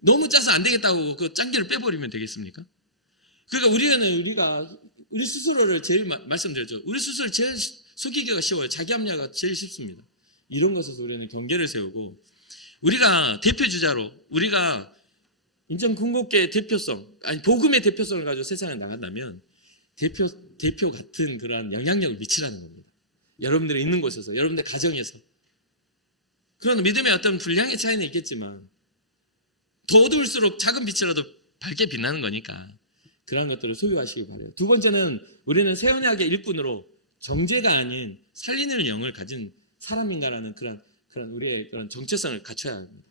너무 짜서 안 되겠다고 그 짠기를 빼버리면 되겠습니까? 그러니까 우리 스스로를 제일 말씀드렸죠. 우리 스스로를 제일 속이기가 쉬워요. 자기 합리화가 제일 쉽습니다. 이런 것에서 우리는 경계를 세우고 우리가 대표주자로 우리가 인천 궁극교의 대표성, 아니 복음의 대표성을 가지고 세상에 나간다면 대표 같은 그러한 영향력을 미치라는 겁니다. 여러분들이 있는 곳에서, 여러분들 가정에서. 그런 믿음의 어떤 분량의 차이는 있겠지만 더 어두울수록 작은 빛이라도 밝게 빛나는 거니까 그런 것들을 소유하시기 바라요. 두 번째는 우리는 새 언약의 일꾼으로 정죄가 아닌 살리는 영을 가진 사람인가라는 그런 우리의 그런 정체성을 갖춰야 합니다.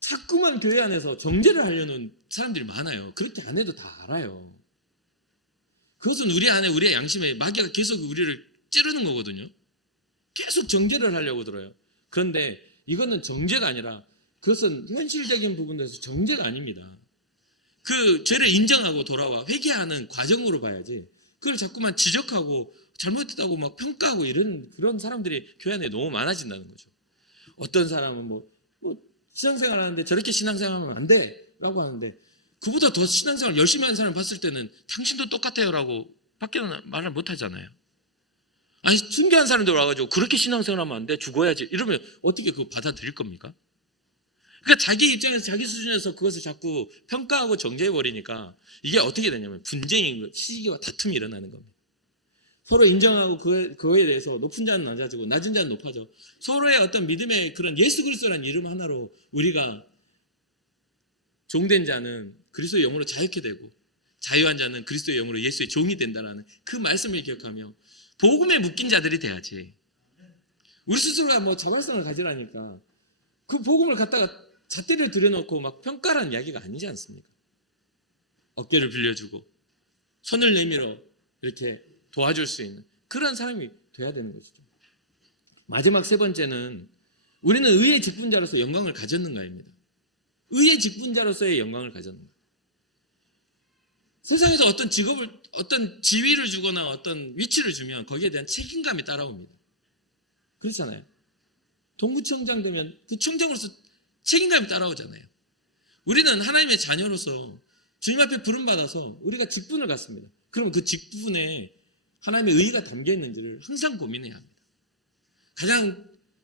자꾸만 교회 안에서 정죄를 하려는 사람들이 많아요. 그렇게 안 해도 다 알아요. 그것은 우리 안에 우리의 양심에 마귀가 계속 우리를 찌르는 거거든요. 계속 정죄를 하려고 들어요. 그런데 이거는 정죄가 아니라 그것은 현실적인 부분에서 정죄가 아닙니다. 그 죄를 인정하고 돌아와 회개하는 과정으로 봐야지 그걸 자꾸만 지적하고 잘못했다고 막 평가하고 이런 그런 사람들이 교회 안에 너무 많아진다는 거죠. 어떤 사람은 뭐 신앙생활 하는데 저렇게 신앙생활하면 안 돼 라고 하는데 그보다 더 신앙생활 열심히 하는 사람 봤을 때는 당신도 똑같아요 라고 밖에는 말을 못 하잖아요. 아니 순교한 사람들 와가지고 그렇게 신앙생활하면 안 돼 죽어야지 이러면 어떻게 그거 받아들일 겁니까? 그러니까 자기 입장에서 자기 수준에서 그것을 자꾸 평가하고 정죄해버리니까 이게 어떻게 되냐면 분쟁이 시기와 다툼이 일어나는 겁니다. 서로 인정하고 그거에 대해서 높은 자는 낮아지고 낮은 자는 높아져. 서로의 어떤 믿음의 그런 예수 그리스도라는 이름 하나로 우리가 종된 자는 그리스도의 영으로 자유케 되고 자유한 자는 그리스도의 영으로 예수의 종이 된다라는 그 말씀을 기억하며 복음에 묶인 자들이 돼야지. 우리 스스로가 뭐 자발성을 가지라니까 그 복음을 갖다가 잣대를 들여놓고 막 평가라는 이야기가 아니지 않습니까? 어깨를 빌려주고 손을 내밀어 이렇게 도와줄 수 있는 그런 사람이 돼야 되는 것이죠. 마지막 세 번째는 우리는 의의 직분자로서 영광을 가졌는가입니다. 의의 직분자로서의 영광을 가졌는가. 세상에서 어떤 직업을, 어떤 지위를 주거나 어떤 위치를 주면 거기에 대한 책임감이 따라옵니다. 그렇잖아요. 동부청장 되면 그 청장으로서 책임감이 따라오잖아요. 우리는 하나님의 자녀로서 주님 앞에 부름받아서 우리가 직분을 갖습니다. 그러면 그 직분에 하나님의 의의가 담겨 있는지를 항상 고민해야 합니다.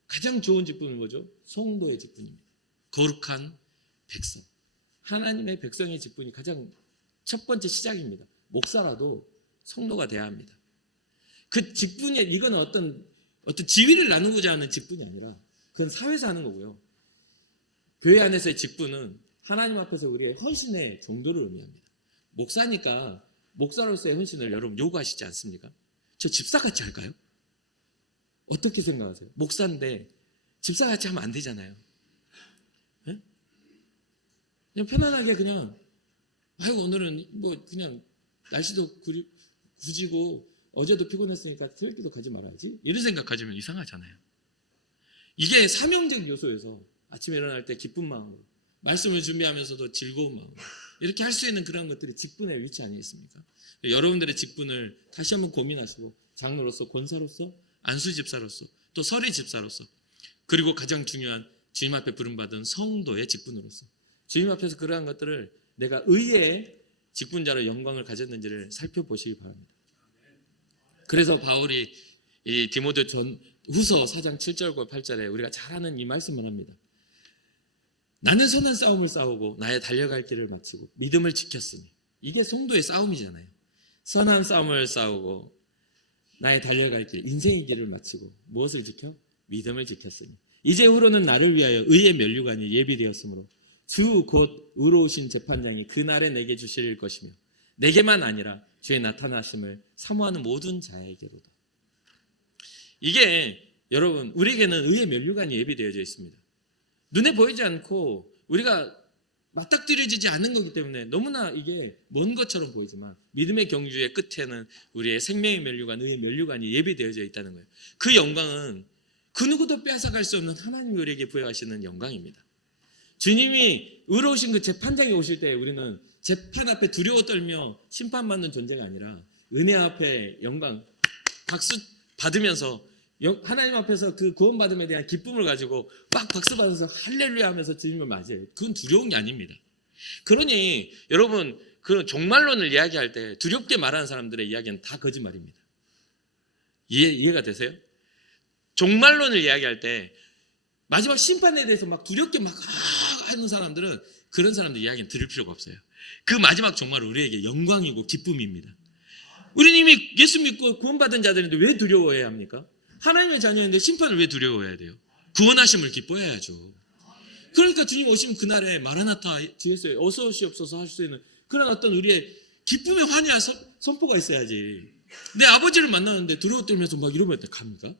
가장 좋은 직분은 뭐죠? 성도의 직분입니다. 거룩한 백성. 하나님의 백성의 직분이 가장 첫 번째 시작입니다. 목사라도 성도가 돼야 합니다. 그 직분이 이건 어떤 지위를 나누고자 하는 직분이 아니라 그건 사회에서 하는 거고요. 교회 안에서의 직분은 하나님 앞에서 우리의 헌신의 정도를 의미합니다. 목사니까 목사로서의 헌신을 여러분 요구하시지 않습니까? 저 집사같이 할까요? 어떻게 생각하세요? 목사인데 집사같이 하면 안 되잖아요. 네? 그냥 편안하게 그냥 아이고 오늘은 뭐 그냥 날씨도 구지고 어제도 피곤했으니까 새벽기도 가지 말아야지 이런 생각 가지면 이상하잖아요. 이게 사명적 요소에서 아침에 일어날 때 기쁜 마음으로 말씀을 준비하면서도 즐거운 마음으로 이렇게 할 수 있는 그런 것들이 직분의 위치 아니겠습니까? 여러분들의 직분을 다시 한번 고민하시고 장로로서, 권사로서, 안수 집사로서, 또 설의 집사로서, 그리고 가장 중요한 주님 앞에 부름받은 성도의 직분으로서 주님 앞에서 그러한 것들을 내가 의의 직분자로 영광을 가졌는지를 살펴보시기 바랍니다. 그래서 바울이 이 디모데 후서 4장 7절과 8절에 우리가 잘 아는 이 말씀을 합니다. 나는 선한 싸움을 싸우고 나의 달려갈 길을 마치고 믿음을 지켰으니 이게 성도의 싸움이잖아요. 선한 싸움을 싸우고 나의 달려갈 길, 인생의 길을 마치고 무엇을 지켜? 믿음을 지켰으니 이제후로는 나를 위하여 의의 면류관이 예비되었으므로 주 곧 의로우신 재판장이 그날에 내게 주실 것이며 내게만 아니라 주의 나타나심을 사모하는 모든 자에게로도. 이게 여러분 우리에게는 의의 면류관이 예비되어져 있습니다. 눈에 보이지 않고 우리가 맞닥뜨려지지 않는 거기 때문에 너무나 이게 먼 것처럼 보이지만 믿음의 경주의 끝에는 우리의 생명의 면류관, 의의 면류관이 예비되어져 있다는 거예요. 그 영광은 그 누구도 빼앗아갈 수 없는 하나님이 우리에게 부여하시는 영광입니다. 주님이 의로우신 그 재판장이 오실 때 우리는 재판 앞에 두려워 떨며 심판받는 존재가 아니라 은혜 앞에 영광, 박수 받으면서 하나님 앞에서 그 구원받음에 대한 기쁨을 가지고 막 박수 받으면서 할렐루야 하면서 주님을 맞이해요. 그건 두려운 게 아닙니다. 그러니 여러분 그런 종말론을 이야기할 때 두렵게 말하는 사람들의 이야기는 다 거짓말입니다. 이해가 되세요? 종말론을 이야기할 때 마지막 심판에 대해서 막 두렵게 막 하는 사람들은 그런 사람들 이야기는 들을 필요가 없어요. 그 마지막 종말은 우리에게 영광이고 기쁨입니다. 우리는 이미 예수 믿고 구원받은 자들인데 왜 두려워해야 합니까? 하나님의 자녀인데 심판을 왜 두려워해야 돼요? 구원하심을 기뻐해야죠. 그러니까 주님 오시면 그날에 마라나타 주에서 어서 오시옵소서 할 수 있는 그런 어떤 우리의 기쁨의 환희와 선포가 있어야지. 내 아버지를 만나는데 두려워 떨면서 막 이러면 갑니까?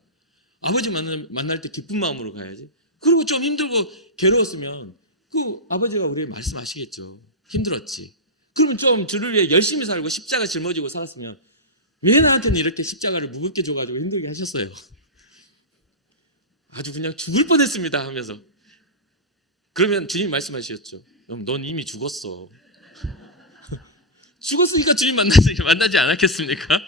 아버지 만날 때 기쁜 마음으로 가야지. 그리고 좀 힘들고 괴로웠으면 그 아버지가 우리에게 말씀하시겠죠. 힘들었지. 그러면 좀 주를 위해 열심히 살고 십자가 짊어지고 살았으면 왜 나한테는 이렇게 십자가를 무겁게 줘가지고 힘들게 하셨어요? 아주 그냥 죽을 뻔했습니다 하면서. 그러면 주님 말씀하셨죠. 넌 이미 죽었어. 죽었으니까 주님 만나지 않았겠습니까?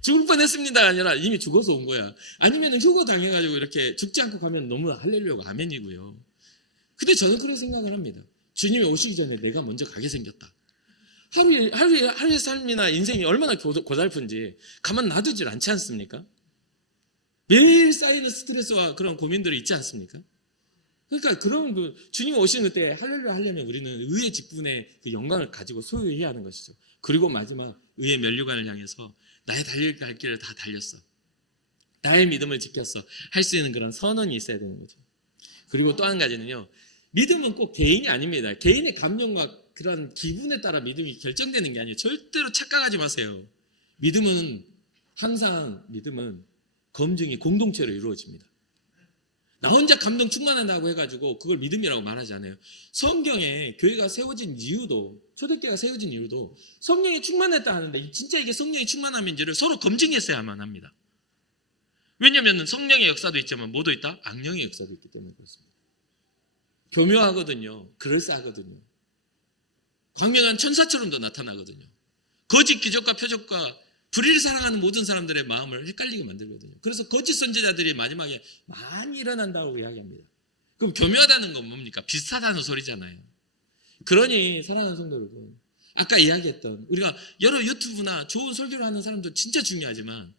죽을 뻔했습니다가 아니라 이미 죽어서 온 거야. 아니면 휴거 당해가지고 이렇게 죽지 않고 가면 너무 할렐루야고 아멘이고요. 근데 저는 그런 생각을 합니다. 주님이 오시기 전에 내가 먼저 가게 생겼다. 하루의 삶이나 인생이 얼마나 고달픈지 가만 놔두질 않지 않습니까? 매일 쌓이는 스트레스와 그런 고민들이 있지 않습니까? 그러니까 그런 주님이 오시는 그때 할렐루야 하려면 우리는 의의 직분의 그 영광을 가지고 소유해야 하는 것이죠. 그리고 마지막 의의 면류관을 향해서 나의 달릴 길을 다 달렸어. 나의 믿음을 지켰어. 할 수 있는 그런 선언이 있어야 되는 거죠. 그리고 또 한 가지는요. 믿음은 꼭 개인이 아닙니다. 개인의 감정과 그런 기분에 따라 믿음이 결정되는 게 아니에요. 절대로 착각하지 마세요. 믿음은 검증이 공동체로 이루어집니다. 나 혼자 감동 충만한다고 해가지고 그걸 믿음이라고 말하지 않아요. 성경에 교회가 세워진 이유도, 초대교회가 세워진 이유도 성령이 충만했다 하는데 진짜 이게 성령이 충만함인지를 서로 검증했어야만 합니다. 왜냐하면 성령의 역사도 있지만 뭐도 있다? 악령의 역사도 있기 때문에 그렇습니다. 교묘하거든요. 그럴싸하거든요. 광명한 천사처럼도 나타나거든요. 거짓 기적과 표적과 불의를 사랑하는 모든 사람들의 마음을 헷갈리게 만들거든요. 그래서 거짓 선지자들이 마지막에 많이 일어난다고 이야기합니다. 그럼 교묘하다는 건 뭡니까? 비슷하다는 소리잖아요. 그러니 사랑하는 성도 여러분, 아까 이야기했던 우리가 여러 유튜브나 좋은 설교를 하는 사람도 진짜 중요하지만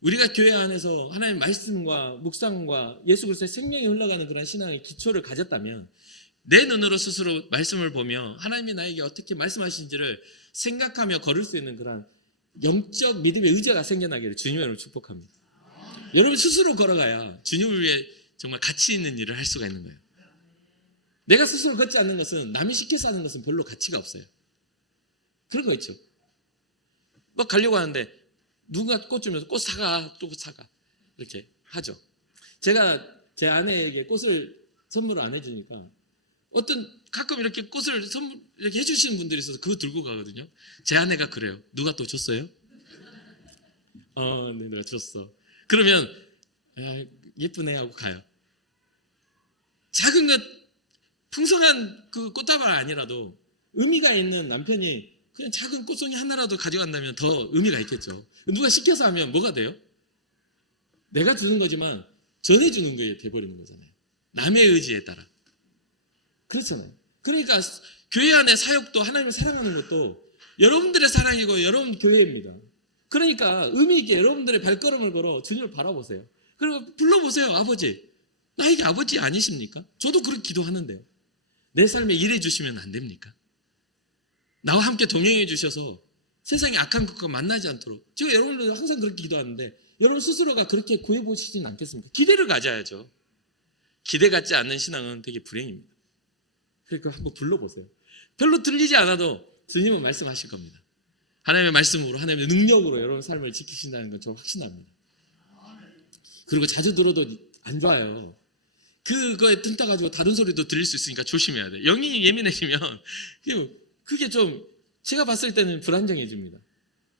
우리가 교회 안에서 하나님의 말씀과 묵상과 예수 그리스도의 생명이 흘러가는 그런 신앙의 기초를 가졌다면 내 눈으로 스스로 말씀을 보며 하나님이 나에게 어떻게 말씀하시는지를 생각하며 걸을 수 있는 그런 영적 믿음의 의지가 생겨나기를 주님의 이름으로 축복합니다. 여러분 스스로 걸어가야 주님을 위해 정말 가치 있는 일을 할 수가 있는 거예요. 내가 스스로 걷지 않는 것은 남이 시켜서 하는 것은 별로 가치가 없어요. 그런 거 있죠. 뭐 가려고 하는데 누가 꽃 주면서 꽃 사가, 또 사가 이렇게 하죠. 제가 제 아내에게 꽃을 선물을 안 해주니까 가끔 이렇게 꽃을 이렇게 해주시는 분들이 있어서 그거 들고 가거든요. 제 아내가 그래요. 누가 또 줬어요? 네, 내가 줬어. 그러면 예쁘네 하고 가요. 작은 것 풍성한 그 꽃다발 아니라도 의미가 있는 남편이 그냥 작은 꽃송이 하나라도 가져간다면 더 의미가 있겠죠. 누가 시켜서 하면 뭐가 돼요? 내가 주는 거지만 전해주는 게 돼버리는 거잖아요. 남의 의지에 따라. 그렇잖아요. 그러니까 교회 안의 사역도 하나님을 사랑하는 것도 여러분들의 사랑이고 여러분 교회입니다. 그러니까 의미 있게 여러분들의 발걸음을 걸어 주님을 바라보세요. 그리고 불러보세요. 아버지, 나에게 아버지 아니십니까? 저도 그렇게 기도하는데요. 내 삶에 일해 주시면 안 됩니까? 나와 함께 동행해 주셔서 세상에 악한 것과 만나지 않도록. 제가 여러분들 항상 그렇게 기도하는데 여러분 스스로가 그렇게 구해보시진 않겠습니까? 기대를 가져야죠. 기대 갖지 않는 신앙은 되게 불행입니다. 그러니까 한번 불러보세요. 별로 들리지 않아도 주님은 말씀하실 겁니다. 하나님의 말씀으로, 하나님의 능력으로 여러분 삶을 지키신다는 건 저 확신합니다. 그리고 자주 들어도 안 좋아요. 그거에 뜬 따가지고 다른 소리도 들릴 수 있으니까 조심해야 돼요. 영이 예민해지면 그게 좀 제가 봤을 때는 불안정해집니다.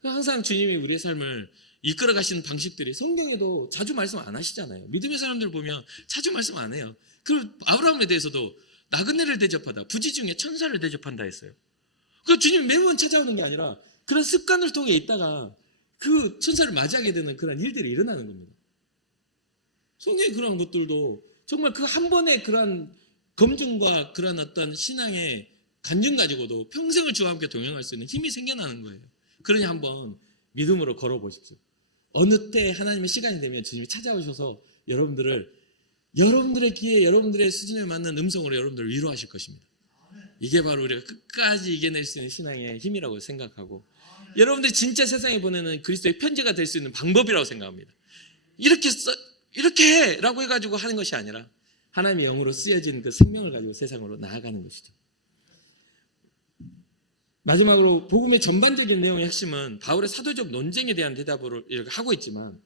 항상 주님이 우리의 삶을 이끌어 가시는 방식들이 성경에도 자주 말씀 안 하시잖아요. 믿음의 사람들 보면 자주 말씀 안 해요. 그리고 아브라함에 대해서도 나그네를 대접하다, 부지 중에 천사를 대접한다 했어요. 그 주님이 매번 찾아오는 게 아니라 그런 습관을 통해 있다가 그 천사를 맞이하게 되는 그런 일들이 일어나는 겁니다. 성경의 그런 것들도 정말 그 한 번의 그런 검증과 그런 어떤 신앙의 간증 가지고도 평생을 주와 함께 동행할 수 있는 힘이 생겨나는 거예요. 그러니 한번 믿음으로 걸어보십시오. 어느 때 하나님의 시간이 되면 주님이 찾아오셔서 여러분들의 귀에 여러분들의 수준에 맞는 음성으로 여러분들을 위로하실 것입니다. 이게 바로 우리가 끝까지 이겨낼 수 있는 신앙의 힘이라고 생각하고 여러분들이 진짜 세상에 보내는 그리스도의 편지가 될 수 있는 방법이라고 생각합니다. 이렇게 해! 라고 해가지고 하는 것이 아니라 하나님의 영으로 쓰여진 그 생명을 가지고 세상으로 나아가는 것이죠. 마지막으로 복음의 전반적인 내용의 핵심은 바울의 사도적 논쟁에 대한 대답으로 이렇게 하고 있지만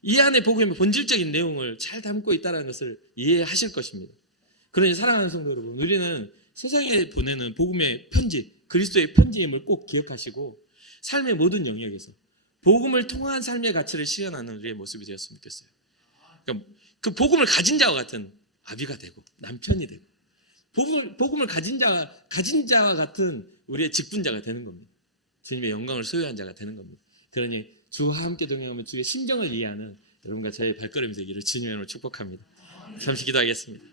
이 안에 복음의 본질적인 내용을 잘 담고 있다는 것을 이해하실 것입니다. 그러니 사랑하는 성도 여러분, 우리는 세상에 보내는 복음의 편지, 그리스도의 편지임을 꼭 기억하시고 삶의 모든 영역에서 복음을 통한 삶의 가치를 실현하는 우리의 모습이 되었으면 좋겠어요. 그러니까 그 복음을 가진 자와 같은 아비가 되고 남편이 되고 복음을 가진 자와 같은 우리의 직분자가 되는 겁니다. 주님의 영광을 소유한 자가 되는 겁니다. 그러니 주와 함께 동행하면 주의 심정을 이해하는 여러분과 저의 발걸음이 되기를 주님의 이름으로 축복합니다. 잠시 기도하겠습니다.